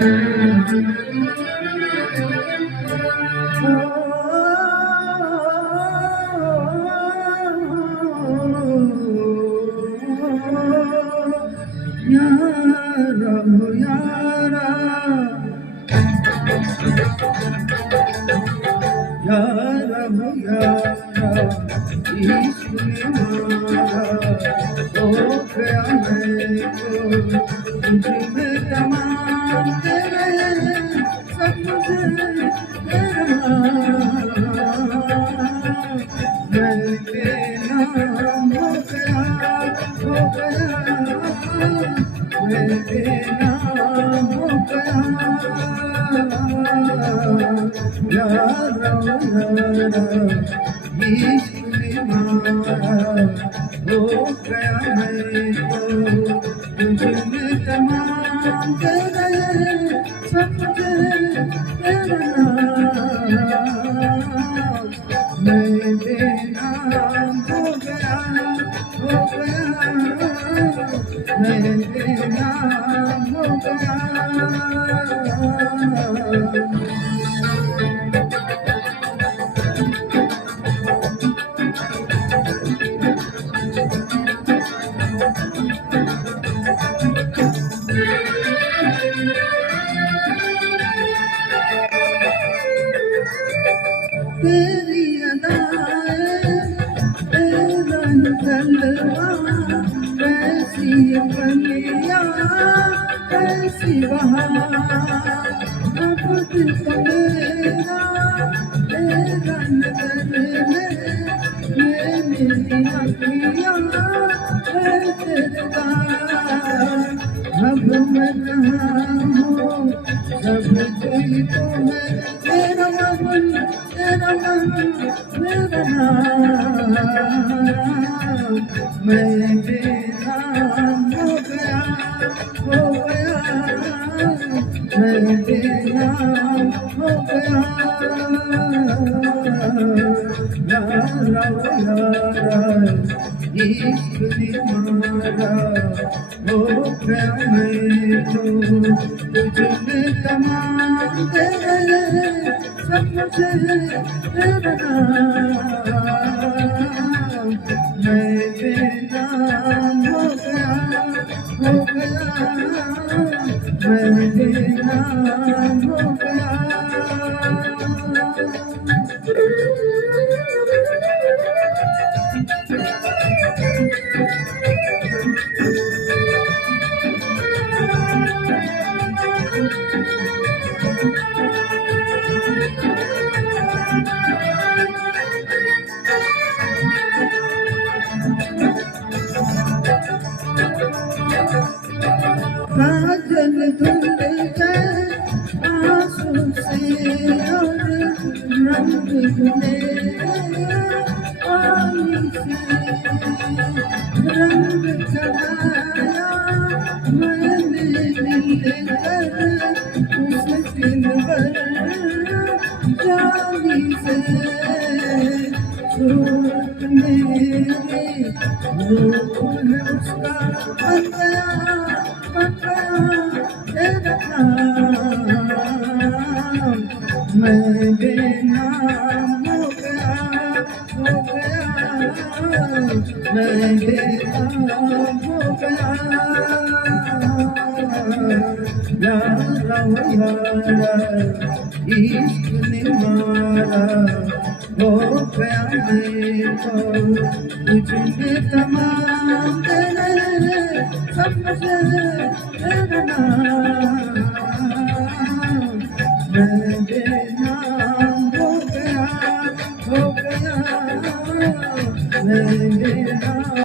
यारा हो यारा, यारा हो यारा, इश्क ने मारा हो गया मैं तो तुझ में तमाम तेरे सब मुझे तेरा मैं बेनाम हो गया मैं बेनाम हो गया यारा यारा इश्क ने मारा हो गया मैं तो तुझ में तमाम तेरे सब मुझे तेरा मैं बेनाम हो गया मैं बेनाम हो गया तेरी अदाएं तेरा जलवा कैसी कलियां कैसी बहार अब दिल को मेरा तेरा नजर में ये मेरी अखियां है तेरे दार अब मैं कहाँ हूँ सब कोई तो है तेरा मन मेरा नाम मैं बेनाम हो गया मैं बेनाम हो गया यारा यारा इश्क ने मारा हो गया मैं तो तुझ में तमाम तेरे सब मुझे तेरा मैं बेनाम हो गया मैं बेनाम हो गया काजल धुल जाए आंसू से और रंग धुले पानी से रंग चढ़ाया मैंने मिलकर उस दिन भर जाली से सूरत मेरी रूप है उसका बन गया मैं बेनाम हो गया मैं बेनाम हो गया यारा यारा इश्क ने मारा हो गया मैं तो तुझ में तमाम तेरे सब मुझे तेरा मैं बेनाम हो गया मैं